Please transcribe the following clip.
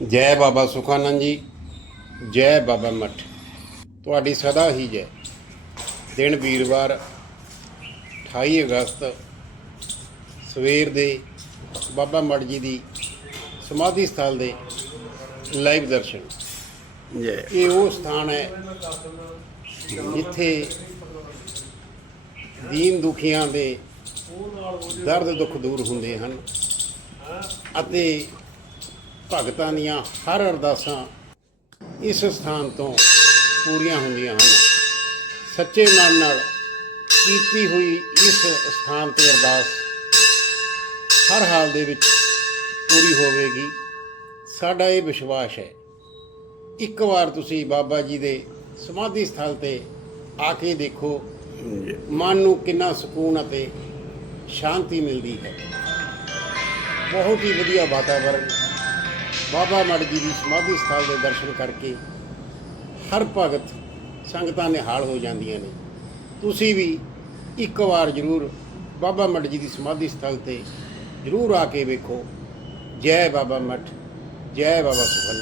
ਜੈ ਬਾਬਾ ਸੁਖਾਨੰਦ ਜੀ ਜੈ ਬਾਬਾ ਮੱਠ। ਤੁਹਾਡੀ ਸਦਾ ਹੀ ਜੈ। ਦਿਨ ਵੀਰਵਾਰ 28 ਅਗਸਤ ਸਵੇਰ ਦੇ ਬਾਬਾ ਮੱਠ ਜੀ ਦੀ ਸਮਾਧੀ ਸਥਲ ਦੇ ਲਾਈਵ ਦਰਸ਼ਨ। ਜੈ। ਇਹ ਉਹ ਸਥਾਨ ਹੈ ਜਿੱਥੇ ਦੀਨ ਦੁਖੀਆਂ ਦੇ ਦਰਦ ਦੁੱਖ ਦੂਰ ਹੁੰਦੇ ਹਨ ਅਤੇ ਭਗਤਾਂ ਦੀਆਂ ਹਰ ਅਰਦਾਸਾਂ ਇਸ ਸਥਾਨ ਤੋਂ ਪੂਰੀਆਂ ਹੁੰਦੀਆਂ ਹਨ। ਸੱਚੇ ਮਨ ਨਾਲ ਕੀਤੀ ਹੋਈ ਇਸ ਸਥਾਨ ਤੇ ਅਰਦਾਸ ਹਰ ਹਾਲ ਦੇ ਵਿੱਚ ਪੂਰੀ ਹੋਵੇਗੀ। ਸਾਡਾ ਇਹ ਵਿਸ਼ਵਾਸ ਹੈ ਇੱਕ ਵਾਰ ਤੁਸੀਂ ਬਾਬਾ ਜੀ ਦੇ ਸਮਾਧੀ ਸਥਲ ਤੇ ਆ ਕੇ ਦੇਖੋ ਮਨ ਨੂੰ ਕਿੰਨਾ ਸਕੂਨ ਅਤੇ ਸ਼ਾਂਤੀ ਮਿਲਦੀ ਹੈ। ਬਹੁਤ ਹੀ ਵਧੀਆ ਵਾਤਾਵਰਣ ਬਾਬਾ ਮੜ ਜੀ ਦੀ ਸਮਾਧੀ ਸਥਲ ਦੇ ਦਰਸ਼ਨ ਕਰਕੇ ਹਰ ਭਗਤ ਸੰਗਤਾਂ ਨਿਹਾਲ ਹੋ ਜਾਂਦੀਆਂ ਨੇ। ਤੁਸੀਂ ਵੀ ਇੱਕ ਵਾਰ ਜ਼ਰੂਰ ਬਾਬਾ ਮੜ ਜੀ ਦੀ ਸਮਾਧੀ ਸਥਲ ਤੇ ਜ਼ਰੂਰ ਆ ਕੇ ਵੇਖੋ। ਜੈ ਬਾਬਾ ਮੱਠ, ਜੈ ਬਾਬਾ ਸੁਖਨ